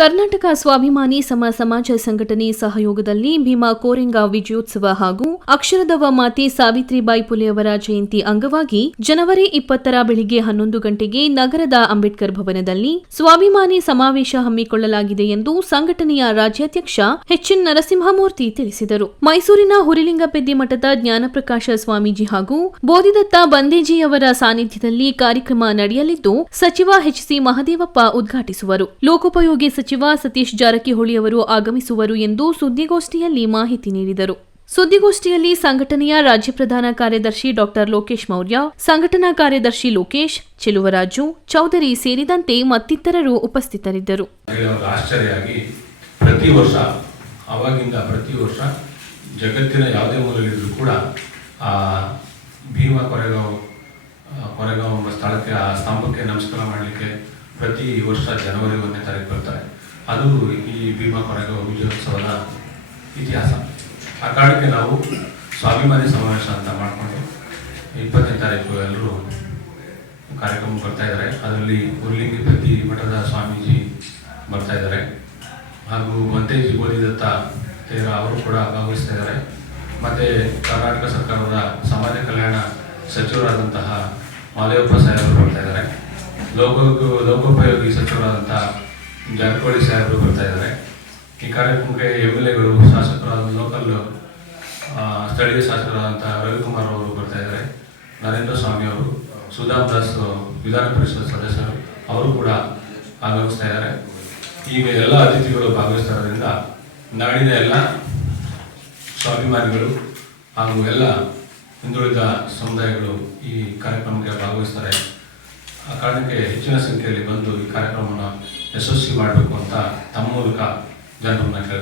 ಕರ್ನಾಟಕ ಸ್ವಾಭಿಮಾನಿ ಸಮ ಸಮಾಜ ಸಂಘಟನೆ ಸಹಯೋಗದಲ್ಲಿ ಭೀಮಾ ಕೋರಿಂಗ ವಿಜಯೋತ್ಸವ ಹಾಗೂ ಅಕ್ಷರದವ ಮಾತೆ ಸಾವಿತ್ರಿಬಾಯಿ ಪುಲೆ ಅವರ ಜಯಂತಿ ಅಂಗವಾಗಿ ಜನವರಿ ಇಪ್ಪತ್ತರ ಬೆಳಿಗ್ಗೆ ಹನ್ನೊಂದು ಗಂಟೆಗೆ ನಗರದ ಅಂಬೇಡ್ಕರ್ ಭವನದಲ್ಲಿ ಸ್ವಾಭಿಮಾನಿ ಸಮಾವೇಶ ಹಮ್ಮಿಕೊಳ್ಳಲಾಗಿದೆ ಎಂದು ಸಂಘಟನೆಯ ರಾಜ್ಯಾಧ್ಯಕ್ಷ ಹೆಚ್ಎನ್ ನರಸಿಂಹಮೂರ್ತಿ ತಿಳಿಸಿದರು. ಮೈಸೂರಿನ ಹುರಿಲಿಂಗಪೆದ್ದಿ ಮಠದ ಜ್ಞಾನಪ್ರಕಾಶ ಸ್ವಾಮೀಜಿ ಹಾಗೂ ಬೋಧಿದತ್ತ ಬಂದೇಜಿ ಅವರ ಸಾನ್ನಿಧ್ಯದಲ್ಲಿ ಕಾರ್ಯಕ್ರಮ ನಡೆಯಲಿದ್ದು, ಸಚಿವ ಎಚ್ಸಿ ಮಹದೇವಪ್ಪ ಉದ್ಘಾಟಿಸುವರು. ಲೋಕೋಪಯೋಗಿ ಸಚಿವ ಸತೀಶ್ ಜಾರಕಿಹೊಳಿ ಅವರು ಆಗಮಿಸುವರು ಎಂದು ಸುದ್ದಿಗೋಷ್ಠಿಯಲ್ಲಿ ಮಾಹಿತಿ ನೀಡಿದರು. ಸುದ್ದಿಗೋಷ್ಠಿಯಲ್ಲಿ ಸಂಘಟನೆಯ ರಾಜ್ಯ ಪ್ರಧಾನ ಕಾರ್ಯದರ್ಶಿ ಡಾಕ್ಟರ್ ಲೋಕೇಶ್ ಮೌರ್ಯ, ಸಂಘಟನಾ ಕಾರ್ಯದರ್ಶಿ ಲೋಕೇಶ್, ಚೆಲುವರಾಜು, ಚೌಧರಿ ಸೇರಿದಂತೆ ಮತ್ತಿತರರು ಉಪಸ್ಥಿತರಿದ್ದರು. ಪ್ರತಿ ವರ್ಷ ಅವಾಗಿಂದ ಪ್ರತಿ ವರ್ಷ ಜಗತ್ತಿನ ಯಾವುದೇ ಮೂಲೆಯಲ್ಲಿದ್ದರೂ ಕೂಡ ಭೀಮಾ ಕೊರೆಗಾಂವ್ ಕೊರೆಗಾಂವ್ ಸ್ಥಳಕ್ಕೆ ಆ ಸ್ತಂಭಕ್ಕೆ ನಮಸ್ಕಾರ ಮಾಡಲಿಕ್ಕೆ ಪ್ರತಿ ವರ್ಷ ಜನವರಿ ಒಂದನೇ ತಾರೀಕು ಬರ್ತಾರೆ. ಅದು ಈ ಭೀಮಾ ಕೊರಗ ವಿಜಯೋತ್ಸವದ ಇತಿಹಾಸ. ಆ ಕಾರಣಕ್ಕೆ ನಾವು ಸ್ವಾಭಿಮಾನಿ ಸಮಾವೇಶ ಅಂತ ಮಾಡಿಕೊಂಡು ಇಪ್ಪತ್ತನೇ ತಾರೀಕು ಎಲ್ಲರೂ ಕಾರ್ಯಕ್ರಮ ಬರ್ತಾ ಇದ್ದಾರೆ. ಅದರಲ್ಲಿ ಉರ್ಲಿಂಗಿಪತಿ ಮಠದ ಸ್ವಾಮೀಜಿ ಬರ್ತಾ ಇದ್ದಾರೆ. ಹಾಗೂ ಮಂತೇಜಿ ಬೋಧಿದತ್ತ ತೇರ ಅವರು ಕೂಡ ಭಾಗವಹಿಸ್ತಾ ಇದ್ದಾರೆ. ಮತ್ತು ಕರ್ನಾಟಕ ಸರ್ಕಾರದ ಸಮಾಜ ಕಲ್ಯಾಣ ಸಚಿವರಾದಂತಹ ಮಾದೇವಪ್ಪ ಸಾಹೇಬರು ಬರ್ತಾ ಇದ್ದಾರೆ. ಲೋಕ ಲೋಕೋಪಯೋಗಿ ಸಚಿವರಾದಂತಹ ಜಾರಕಿಹೊಳಿ ಸಾಹೇಬರು ಬರ್ತಾ ಇದ್ದಾರೆ. ಈ ಕಾರ್ಯಕ್ರಮಕ್ಕೆ ಎಂ ಎಲ್ ಎಗಳು, ಶಾಸಕರಾದ ಲೋಕಲ್ ಸ್ಥಳೀಯ ಶಾಸಕರಾದಂಥ ರವಿಕುಮಾರ್ ಅವರು ಬರ್ತಾ ಇದ್ದಾರೆ. ನರೇಂದ್ರ ಸ್ವಾಮಿ ಅವರು, ಸುಧಾಮ್ ದಾಸ್ ವಿಧಾನ ಪರಿಷತ್ ಸದಸ್ಯರು, ಅವರು ಕೂಡ ಆಗಮಿಸ್ತಾ ಇದ್ದಾರೆ. ಈಗ ಎಲ್ಲ ಅತಿಥಿಗಳು ಭಾಗವಹಿಸ್ತಾ ಇರೋದ್ರಿಂದ ನಾಡಿನ ಎಲ್ಲ ಸ್ವಾಭಿಮಾನಿಗಳು ಹಾಗೂ ಎಲ್ಲ ಹಿಂದುಳಿದ ಸಮುದಾಯಗಳು ಈ ಕಾರ್ಯಕ್ರಮಕ್ಕೆ ಭಾಗವಹಿಸ್ತಾರೆ. ಆ ಕಾರಣಕ್ಕೆ ಹೆಚ್ಚಿನ ಸಂಖ್ಯೆಯಲ್ಲಿ ಬಂದು ಈ ಕಾರ್ಯಕ್ರಮವನ್ನು యశస్వి వాళ్ళు కొంత తమ్ములుగా జరుగుతున్నట్లు